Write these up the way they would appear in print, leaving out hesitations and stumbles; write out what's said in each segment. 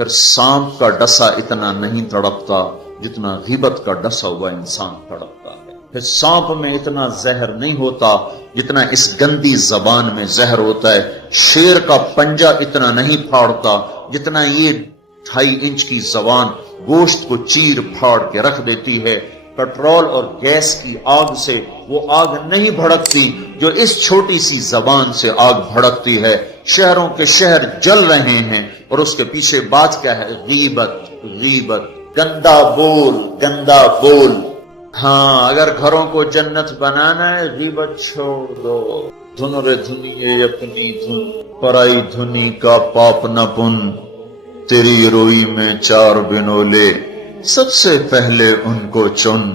پھر سانپ کا ڈسا اتنا نہیں تڑپتا جتنا غیبت کا ڈسا ہوا انسان تڑپتا ہے. پھر سانپ میں اتنا زہر نہیں ہوتا جتنا اس گندی زبان میں زہر ہوتا ہے. شیر کا پنجہ اتنا نہیں پھاڑتا جتنا یہ 2.5 انچ کی زبان گوشت کو چیر پھاڑ کے رکھ دیتی ہے. پٹرول اور گیس کی آگ سے وہ آگ نہیں بھڑکتی جو اس چھوٹی سی زبان سے آگ بھڑکتی ہے. شہروں کے شہر جل رہے ہیں اور اس کے پیچھے بات کیا ہے؟ غیبت. غیبت، گندا بول، گندا بول. ہاں، اگر گھروں کو جنت بنانا ہے غیبت چھوڑ دو. دھن رے دھنیے اپنی دھن، پرائی دھنی کا پاپ نہ پن. تیری روئی میں 4 بنولے، سب سے پہلے ان کو چن.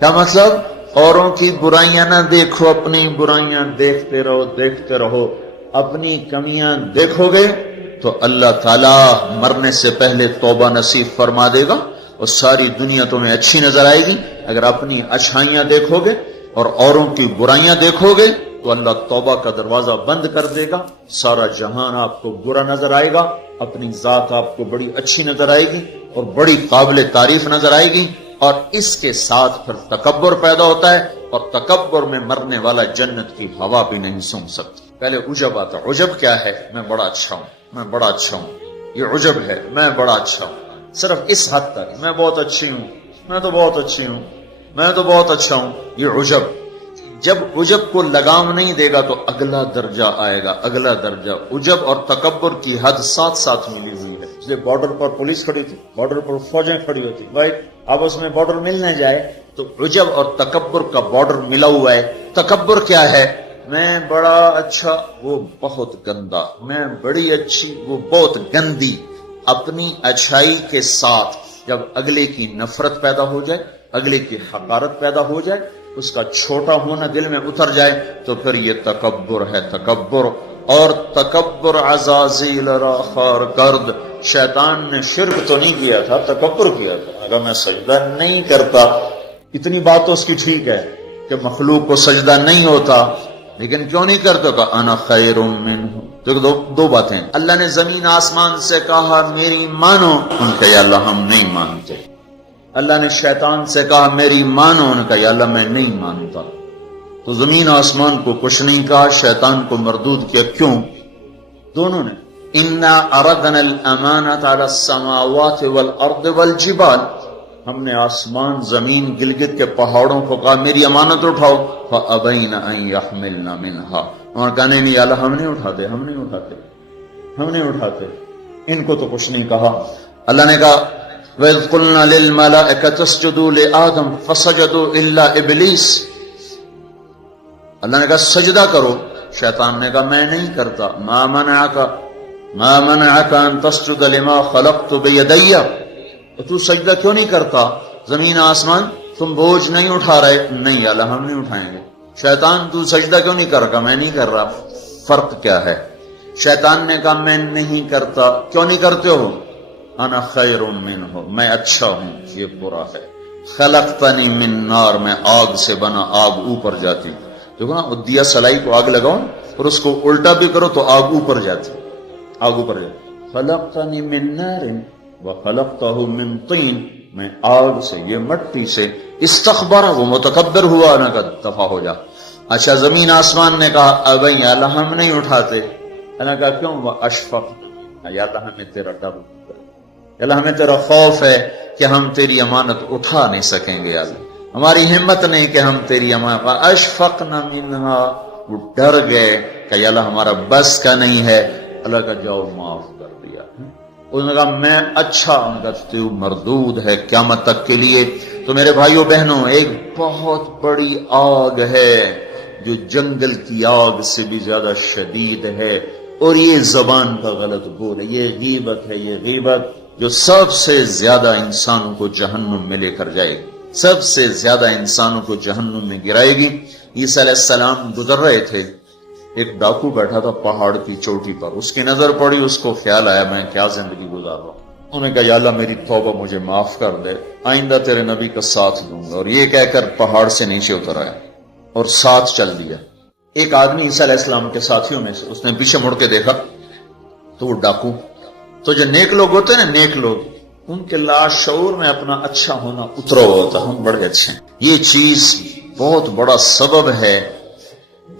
کیا مطلب؟ اوروں کی برائیاں نہ دیکھو، اپنی برائیاں دیکھتے رہو، دیکھتے رہو. اپنی کمیاں دیکھو گے تو اللہ تعالیٰ مرنے سے پہلے توبہ نصیب فرما دے گا اور ساری دنیا تمہیں اچھی نظر آئے گی. اگر اپنی اچھائیاں دیکھو گے اور اوروں کی برائیاں دیکھو گے تو اللہ توبہ کا دروازہ بند کر دے گا. سارا جہان آپ کو برا نظر آئے گا، اپنی ذات آپ کو بڑی اچھی نظر آئے گی اور بڑی قابل تعریف نظر آئے گی. اور اس کے ساتھ پھر تکبر پیدا ہوتا ہے اور تکبر میں مرنے والا جنت کی ہوا بھی نہیں سونگھ سکتا. پہلے عجب آتا. عجب کیا ہے؟ میں بڑا اچھا ہوں، میں بڑا اچھا ہوں. یہ عجب ہے، میں بڑا اچھا ہوں. صرف اس حد تک میں بہت اچھی ہوں، میں تو بہت اچھی ہوں، میں تو بہت اچھا ہوں. یہ عجب. جب عجب کو لگام نہیں دے گا تو اگلا درجہ آئے گا، اگلا درجہ. عجب اور تکبر کی حد ساتھ ساتھ ملی ہوئی ہے. اس لیے بارڈر پر پولیس کھڑی تھی، بارڈر پر فوجیں کھڑی ہوتی. بھائی آپس میں بارڈر مل نہ جائے تو عجب اور تکبر کا بارڈر ملا ہوا ہے. تکبر کیا ہے؟ میں بڑا اچھا، وہ بہت گندا. میں بڑی اچھی، وہ بہت گندی. اپنی اچھائی کے ساتھ جب اگلے کی نفرت پیدا ہو جائے، اگلے کی حقارت پیدا ہو جائے، اس کا چھوٹا ہونا دل میں اتر جائے تو پھر یہ تکبر ہے. تکبر. اور تکبر عزازیل را خار کرد. شیطان نے شرک تو نہیں کیا تھا، تکبر کیا تھا. اگر میں سجدہ نہیں کرتا، اتنی بات تو اس کی ٹھیک ہے کہ مخلوق کو سجدہ نہیں ہوتا، لیکن کیوں نہیں کرتا؟ کہ انا خیر منہ. تو دو باتیں. اللہ نے زمین آسمان سے کہا میری مانو، ان کا یا اللہ ہم نہیں مانتے. اللہ نے شیطان سے کہا میری مانو، ان کا یا اللہ میں نہیں مانتا. تو زمین آسمان کو کچھ نہیں کہا، شیطان کو مردود کیا. کیوں؟ دونوں نے. انا اردنا الامانۃ علی السماوات والارض والجبال. ہم نے آسمان، زمین، گلگت کے پہاڑوں کو کہا میری امانت اٹھاؤ. فابین ان یحملن منھا. اور کہنے نہیں اللہ ہم نہیں اٹھاتے، ہم نہیں اٹھاتے، ہم نہیں اٹھاتے. ان کو تو کچھ نہیں کہا. اللہ نے کہا وَإِذْ قُلْنَا لِلْمَلَائِكَةِ اسْجُدُوا لِآدَمَ فَسَجَدُوا إِلَّا إِبْلِيسَ. اللہ نے کہا سجدہ کرو. شیطان نے کہا میں نہیں کرتا. مَا مَنَعَكَ أَن تَسْجُدَ لِمَا خَلَقْتُ بِيَدَيَّ. تو سجدہ کیوں نہیں کرتا؟ زمین آسمان تم بوجھ نہیں اٹھا رہے. نہیں اللہ ہم نہیں اٹھائیں گے. شیطان تو سجدہ کیوں نہیں کر رہا؟ میں نہیں کر رہا. فرق کیا ہے؟ شیطان نے کہا میں نہیں کرتا. کیوں نہیں کرتے ہو؟ انا خیر منہ، میں اچھا ہوں، یہ برا ہے. خلقتنی من نار، میں آگ سے بنا، آگ اوپر جاتی. دیکھو نا، دیا سلائی کو آگ لگاؤ اور اس کو الٹا بھی کرو تو آگ اوپر جاتی، آگ اوپر جاتی. خلقتنی من نار وخلقتہ من طین. میں آگ سے، یہ مٹی سے. استخبر، وہ متکبر ہوا. نہ کہ دفع ہو جا. اچھا زمین آسمان نے کہا ابھی اللہ ہم نہیں اٹھاتے. اللہ کہا کیوں؟ وہ اشفق، یا اللہ ہمیں تیرا ڈر، اللہ ہمیں تیرا خوف ہے کہ ہم تیری امانت اٹھا نہیں سکیں گے. اللہ ہماری ہمت نہیں کہ ہم تیری امانت. اشفقنا منہا، وہ ڈر گئے کہ اللہ ہمارا بس کا نہیں ہے. اللہ کا جاؤ معاف کر دیا. انہوں نے کہا میں اچھا ہوں، مردود ہے قیامت تک کے لیے. تو میرے بھائیوں بہنوں، ایک بہت بڑی آگ ہے جو جنگل کی آگ سے بھی زیادہ شدید ہے، اور یہ زبان کا غلط بول ہے. یہ غیبت ہے. یہ غیبت جو سب سے زیادہ انسانوں کو جہنم میں لے کر جائے گی، سب سے زیادہ انسانوں کو جہنم میں گرائے گی. عیسیٰ علیہ السلام گزر رہے تھے، ایک ڈاکو بیٹھا تھا پہاڑ کی چوٹی پر. اس کی نظر پڑی، اس کو خیال آیا میں کیا زندگی گزار رہا ہوں. انہوں نے کہا یا اللہ میری توبہ مجھے معاف کر دے، آئندہ تیرے نبی کا ساتھ دوں گا. اور یہ کہہ کر پہاڑ سے نیچے اتر آیا اور ساتھ چل دیا. ایک آدمی عیسیٰ علیہ السلام کے ساتھیوں میں سے، اس نے پیچھے مڑ کے دیکھا تو وہ ڈاکو تو جو نیک لوگ ہوتے ہیں نا، نیک لوگ، ان کے لاشعور میں اپنا اچھا ہونا اترا ہوتا، ہم بڑے اچھے ہیں. یہ چیز بہت بڑا سبب ہے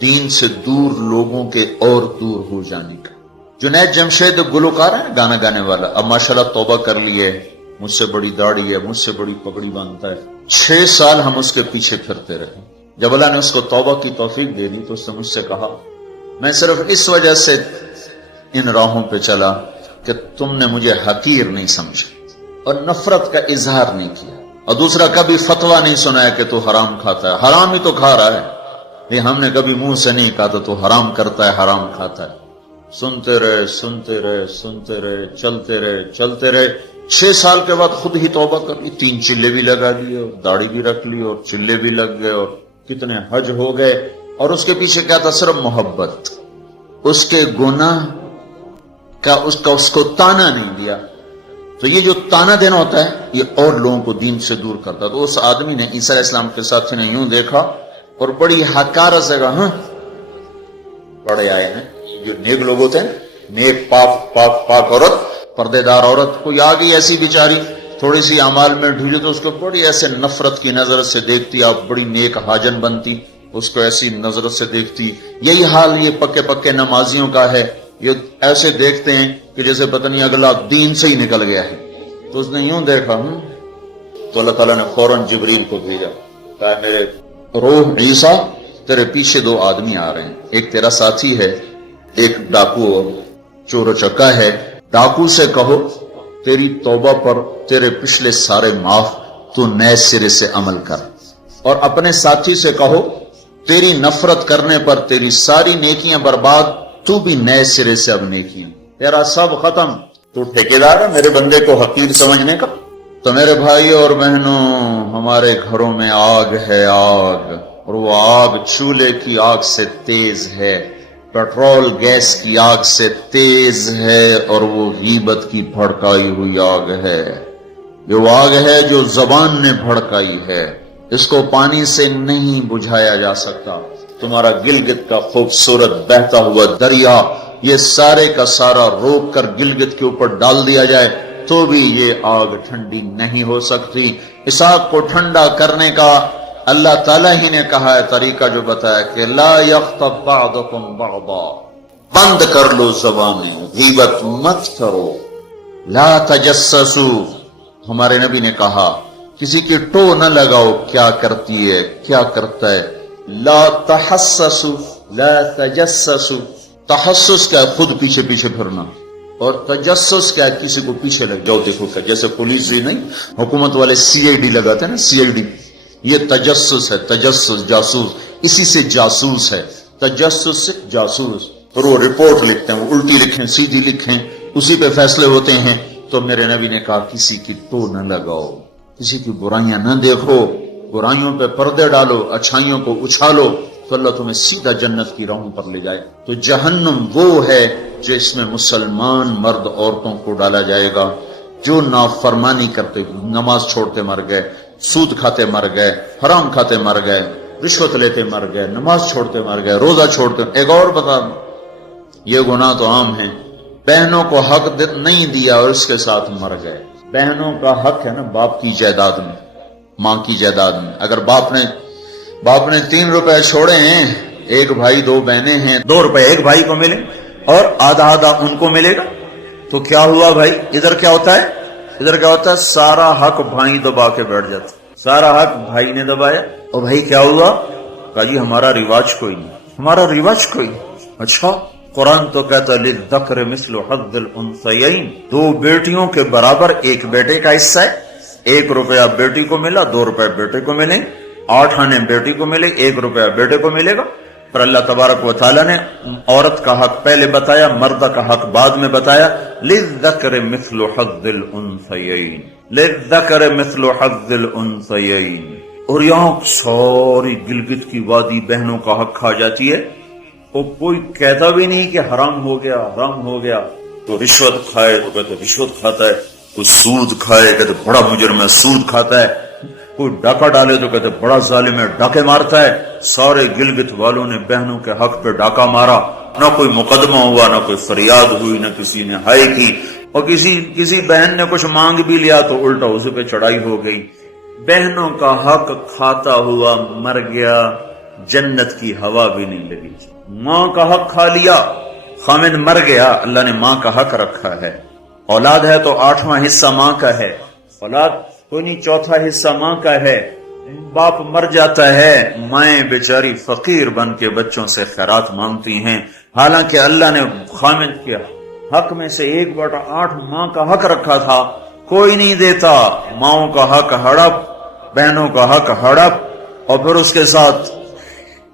دین سے دور لوگوں کے اور دور ہو جانے کا. جنید جمشید گلوکار ہے نا، گانا گانے والا، اب ماشاءاللہ توبہ کر لی ہے، مجھ سے بڑی داڑھی ہے، مجھ سے بڑی پگڑی باندھتا ہے. 6 سال ہم اس کے پیچھے پھرتے رہے. جب اللہ نے اس کو توبہ کی توفیق دے دی تو اس نے مجھ سے کہا، میں صرف اس وجہ سے ان راہوں پہ چلا کہ تم نے مجھے حقیر نہیں سمجھا اور نفرت کا اظہار نہیں کیا، اور دوسرا کبھی فتویٰ نہیں سنایا کہ تو حرام کھاتا ہے. حرام ہی تو کھا رہا ہے، یہ ہم نے کبھی منہ سے نہیں کہا تو حرام کرتا ہے، حرام کھاتا ہے. سنتے رہے سنتے رہے سنتے رہے، چلتے رہے چلتے رہے. 6 سال کے بعد خود ہی توبہ کر لی، 3 چلے بھی لگا لیے اور داڑھی بھی رکھ لی اور چلے بھی لگ گئے اور کتنے حج ہو گئے. اور اس کے پیچھے کیا تھا؟ صرف محبت. اس کے گناہ کا اس کو تانا نہیں دیا. تو یہ جو تانا دینا ہوتا ہے یہ اور لوگوں کو دین سے دور کرتا. تو اس آدمی نے عیسیٰ علیہ السلام کے ساتھی نے یوں دیکھا اور بڑی حقارت سے کہا، ہاں بڑے آئے ہیں جو نیک لوگ ہوتے ہیں، نیک پاک عورت، پردے دار عورت. کوئی آ گئی ایسی بیچاری تھوڑی سی اعمال میں ڈھیلی تو اس کو بڑی ایسے نفرت کی نظر سے دیکھتی، آپ بڑی نیک حاجن بنتی، اس کو ایسی نظر سے دیکھتی. یہی حال یہ پکے نمازیوں کا ہے، یہ ایسے دیکھتے ہیں کہ جیسے پتہ نہیں اگلا دین سے ہی نکل گیا ہے. تو اس نے یوں دیکھا، تو اللہ تعالیٰ نے فوراً جبریل کو بھیجا، کہا میرے روح عیسیٰ تیرے پیچھے 2 آدمی آ رہے ہیں، ایک تیرا ساتھی ہے، ایک ڈاکو اور چور و چکا ہے. ڈاکو سے کہو تیری توبہ پر تیرے پچھلے سارے معاف، تو نئے سرے سے عمل کر. اور اپنے ساتھی سے کہو تیری نفرت کرنے پر تیری ساری نیکیاں برباد، تو بھی نئے سرے سے اب نیکیاں، تیرا سب ختم. تو ٹھیکیدار ہے میرے بندے کو حقیر سمجھنے کا. تو میرے بھائی اور بہنوں، ہمارے گھروں میں آگ ہے، آگ، اور وہ آگ چولہے کی آگ سے تیز ہے، پیٹرول گیس کی آگ سے تیز ہے، اور وہ غیبت کی بھڑکائی ہوئی آگ ہے. یہ وہ آگ ہے جو زبان نے بھڑکائی ہے، اس کو پانی سے نہیں بجھایا جا سکتا. تمہارا گلگت کا خوبصورت بہتا ہوا دریا یہ سارے کا سارا روک کر گلگت کے اوپر ڈال دیا جائے تو بھی یہ آگ ٹھنڈی نہیں ہو سکتی. اس آگ کو ٹھنڈا کرنے کا اللہ تعالیٰ ہی نے کہا ہے طریقہ، جو بتایا کہ لا یغتب بعضکم بعضا، بند کر لو زبانیں، غیبت مت کرو. لا تجسسوا، ہمارے نبی نے کہا کسی کی ٹو نہ لگاؤ، کیا کرتی ہے کیا کرتا ہے. لا تحسسوا، لا تجسسوا. تحسس کیا ہے؟ خود پیچھے پھرنا. اور تجسس کیا ہے؟ کسی کو پیچھے لگ جاؤ دیکھو کیا. جیسے پولیس ہی نہیں، حکومت والے CID لگاتے ہیں نا، CID، یہ تجسس ہے. تجسس جاسوس، اسی سے جاسوس ہے، تجسس سے جاسوس. اور وہ رپورٹ لکھتے ہیں، وہ الٹی لکھیں سیدھی لکھیں، اسی پہ فیصلے ہوتے ہیں. تو میرے نبی نے کہا کسی کی ٹو نہ لگاؤ، کسی کی برائیاں نہ دیکھو، برائیوں پہ پردے ڈالو، اچھائیوں کو اچھالو، تو اللہ تمہیں سیدھا جنت کی راہوں پر لے جائے. تو جہنم وہ ہے جو اس میں مسلمان مرد عورتوں کو ڈالا جائے گا جو نافرمانی کرتے، نماز چھوڑتے مر گئے، سود کھاتے مر گئے، حرام کھاتے مر گئے، رشوت لیتے مر گئے، نماز چھوڑتے مر گئے، روزہ چھوڑتے. ایک اور بتا دوں، یہ گناہ تو عام ہیں. بہنوں کو حق نہیں دیا اور اس کے ساتھ مر گئے. بہنوں کا حق ہے نا باپ کی جائیداد میں، ماں کی جائیداد میں. اگر باپ نے 3 روپے چھوڑے ہیں، ایک بھائی 2 بہنیں ہیں، 2 روپے ایک بھائی کو ملے اور آدھا ان کو ملے گا، تو کیا ہوا بھائی؟ ادھر کیا ہوتا ہے؟ سارا حق بھائی دبا کے بیٹھ جاتا. سارا حق بھائی نے دبایا، اور بھائی کیا ہوا؟ کہا جی ہمارا رواج کوئی نہیں. اچھا، قرآن تو کہتا ہے للذکر مثل حظ الانثیین، 2 بیٹیوں کے برابر ایک بیٹے کا حصہ ہے. 1 روپیہ بیٹی کو ملا، 2 روپے بیٹے کو ملے، 8 آنے بیٹی کو ملے، 1 روپیہ بیٹے کو ملے گا. پر اللہ تبارک و تعالیٰ نے عورت کا حق پہلے بتایا، مرد کا حق بعد میں بتایا. للذکر مثل حظ الانثیین، للذکر مثل حظ الانثیین. اور یہاں ساری گلگت کی وادی بہنوں کا حق کھا جاتی ہے، اور کوئی کہتا بھی نہیں کہ حرام ہو گیا. تو رشوت کھائے تو کہتے رشوت کھاتا ہے، کوئی سود کھائے کہتے بڑا مجرم ہے سود کھاتا ہے، کوئی ڈاکہ ڈالے تو کہتے بڑا ظالم ہے ڈاکے مارتا ہے. سارے گلگت والوں نے بہنوں کے حق پہ ڈاکہ مارا، نہ کوئی مقدمہ ہوا، نہ کوئی فریاد ہوئی، نہ کسی نے ہائے کی. اور کسی بہن نے کچھ مانگ بھی لیا تو الٹا اسے پہ چڑھائی ہو گئی. بہنوں کا حق کھاتا ہوا مر گیا، جنت کی ہوا بھی نہیں لگی. ماں کا حق کھا لیا، خامد مر گیا، اللہ نے ماں کا حق رکھا ہے. اولاد ہے تو 8واں حصہ ماں کا ہے، اولاد کوئی نہیں 4تھا حصہ ماں کا ہے. باپ مر جاتا ہے، مائیں بیچاری فقیر بن کے بچوں سے خیرات مانگتی ہیں، حالانکہ اللہ نے خامد کے حق میں سے 1/8 ماں کا حق رکھا تھا، کوئی نہیں دیتا. ماؤں کا حق ہڑپ، بہنوں کا حق ہڑپ، اور پھر اس کے ساتھ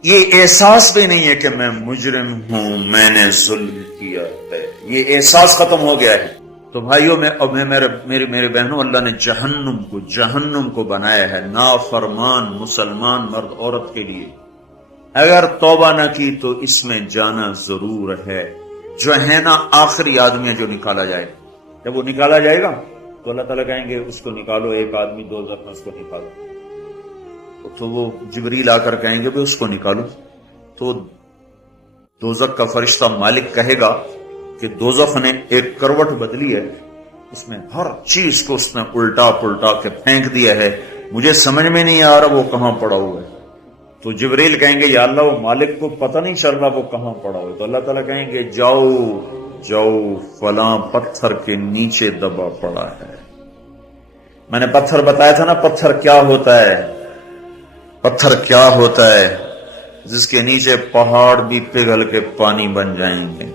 یہ احساس بھی نہیں ہے کہ میں مجرم ہوں، میں نے ظلم کیا ہے، یہ احساس ختم ہو گیا ہے. تو بھائیوں میرے بہنوں، اللہ نے جہنم کو بنایا ہے نافرمان مسلمان مرد عورت کے لیے. اگر توبہ نہ کی تو اس میں جانا ضرور ہے. جو ہے نا آخری آدمی ہے جو نکالا جائے. جب وہ نکالا جائے گا تو اللہ تعالیٰ کہیں گے اس کو نکالو، ایک آدمی دوزخ میں اس کو نکالو. تو وہ جبریل آ کر کہیں گے بھی اس کو نکالو. تو دوزخ کا فرشتہ مالک کہے گا کہ دوزخ نے ایک کروٹ بدلی ہے، اس میں ہر چیز کو اس نے الٹا پلٹا کے پھینک دیا ہے، مجھے سمجھ میں نہیں آ رہا وہ کہاں پڑا ہوا ہے. تو جبریل کہیں گے یا اللہ وہ مالک کو پتہ نہیں چل رہا وہ کہاں پڑا ہوا ہے. تو اللہ تعالیٰ کہیں گے جاؤ فلاں پتھر کے نیچے دبا پڑا ہے. میں نے پتھر بتایا تھا نا، پتھر کیا ہوتا ہے، پتھر کیا ہوتا ہے جس کے نیچے پہاڑ بھی پگھل کے پانی بن جائیں گے.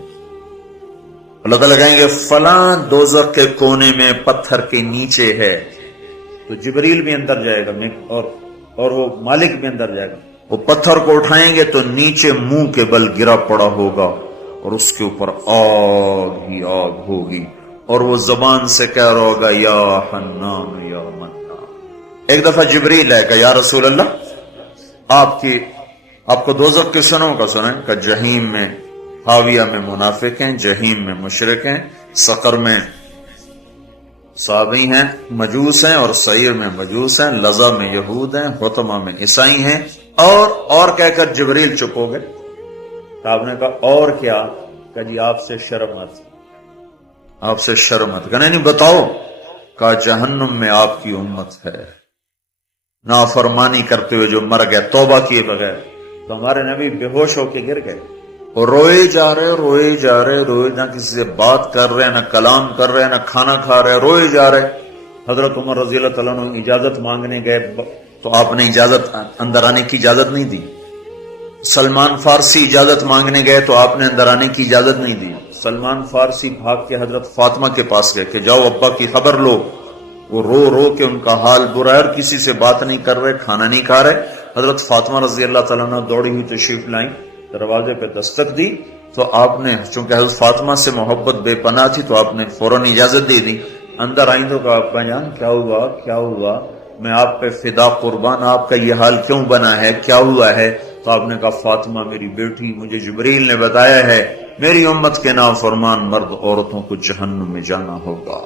اللہ تعالیٰ کہیں گے فلاں دوزخ کے کونے میں پتھر کے نیچے ہے. تو جبریل بھی اندر جائے گا اور وہ مالک بھی اندر جائے گا. وہ پتھر کو اٹھائیں گے تو نیچے منہ کے بل گرا پڑا ہوگا اور اس کے اوپر آگ ہی آگ ہوگی، اور وہ زبان سے کہہ رہا ہوگا یا حنان یا منان. ایک دفعہ جبریل ہے کہ یا رسول اللہ آپ کو دوزخ کے سنوں کا سنیں کہ جہیم میں حاویہ میں منافق ہیں، جہیم میں مشرک ہیں، سقر میں صابئی ہیں مجوس ہیں، اور سعیر میں مجوس ہیں، لظہ میں یہود ہیں، حطمہ میں عیسائی ہیں. اور کہہ کر جبریل چپ ہو گئے. تو آپ نے کہا اور کیا؟ کہ جی آپ سے شرمت کہنے نہیں بتاؤ. کہا جہنم میں آپ کی امت ہے، نافرمانی کرتے ہوئے جو مر گئے توبہ کیے بغیر. تو ہمارے نبی بے ہوش ہو کے گر گئے اور روئے جا رہے، نہ کسی سے بات کر رہے، نہ کلام کر رہے، نہ کھانا کھا رہے، روئے جا رہے. حضرت عمر رضی اللہ تعالیٰ عنہ اجازت مانگنے گئے تو آپ نے اندر آنے کی اجازت نہیں دی. سلمان فارسی اجازت مانگنے گئے تو آپ نے اندر آنے کی اجازت نہیں دی. سلمان فارسی بھاگ کے حضرت فاطمہ کے پاس گئے کہ جاؤ ابا کی خبر لو. وہ رو کے ان کا حال برا ہے اور کسی سے بات نہیں کر رہے، کھانا نہیں کھا رہے. حضرت فاطمہ رضی اللہ تعالیٰ عنہ دوڑی ہوئی تشریف لائیں، دروازے پہ دستک دی تو آپ نے، چونکہ حضرت فاطمہ سے محبت بے پناہ تھی تو آپ نے فوراً اجازت دے دی. اندر آئیں تو کہا ابا جان کیا ہوا، میں آپ پہ فدا قربان، آپ کا یہ حال کیوں بنا ہے، کیا ہوا ہے؟ تو آپ نے کہا فاطمہ میری بیٹی، مجھے جبریل نے بتایا ہے میری امت کے نافرمان مرد عورتوں کو جہنم میں جانا ہوگا.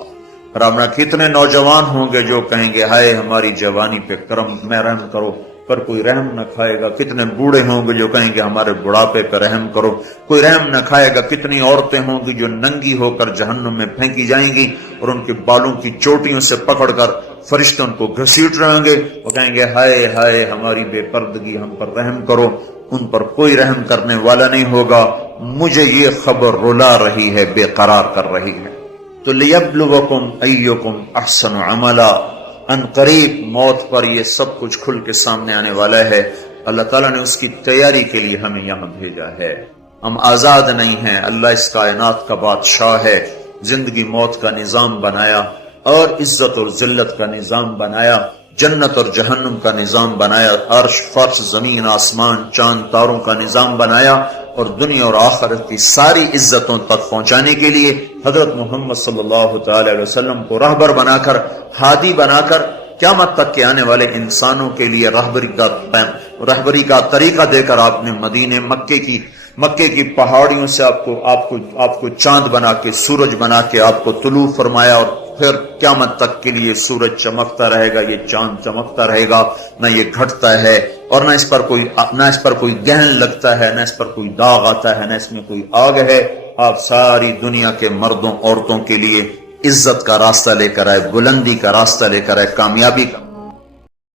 رامنا کتنے نوجوان ہوں گے جو کہیں گے ہائے ہماری جوانی پہ کرم میں رحم کرو، پر کوئی رحم نہ کھائے گا. کتنے بوڑھے ہوں گے جو کہیں گے ہمارے بڑھاپے پہ رحم کرو، کوئی رحم نہ کھائے گا. کتنی عورتیں ہوں گی جو ننگی ہو کر جہنم میں پھینکی جائیں گی اور ان کے بالوں کی چوٹیوں سے پکڑ کر فرشتے ان کو گھسیٹ رہیں گے، وہ کہیں گے ہائے ہماری بے پردگی، ہم پر رحم کرو. ان پر کوئی رحم کرنے والا نہیں ہوگا. مجھے یہ خبر رلا رہی ہے، بے قرار کر رہی ہے. تو لیبلوکم ایکم احسن عملا، ان قریب موت پر یہ سب کچھ کھل کے سامنے آنے والا ہے. اللہ تعالیٰ نے اس کی تیاری کے لیے ہمیں یہاں بھیجا ہے. ہم آزاد نہیں ہیں، اللہ اس کائنات کا بادشاہ ہے. زندگی موت کا نظام بنایا اور عزت اور ذلت کا نظام بنایا، جنت اور جہنم کا نظام بنایا، عرش فرش زمین آسمان چاند تاروں کا نظام بنایا، اور دنیا اور آخرت کی ساری عزتوں تک پہنچانے کے لیے حضرت محمد صلی اللہ تعالی علیہ وسلم کو رہبر بنا کر، ہادی بنا کر، قیامت تک کے آنے والے انسانوں کے لیے رہبری کا طریقہ دے کر آپ نے مدینے مکے کی پہاڑیوں سے آپ کو چاند بنا کے، سورج بنا کے آپ کو طلوع فرمایا، اور پھر قیامت تک کے لیے سورج چمکتا رہے گا، یہ چاند چمکتا رہے گا، نہ یہ گھٹتا ہے اور نہ اس پر کوئی گہن لگتا ہے، نہ اس پر کوئی داغ آتا ہے، نہ اس میں کوئی آگ ہے. آپ ساری دنیا کے مردوں عورتوں کے لیے عزت کا راستہ لے کر آئے، بلندی کا راستہ لے کر آئے، کامیابی کا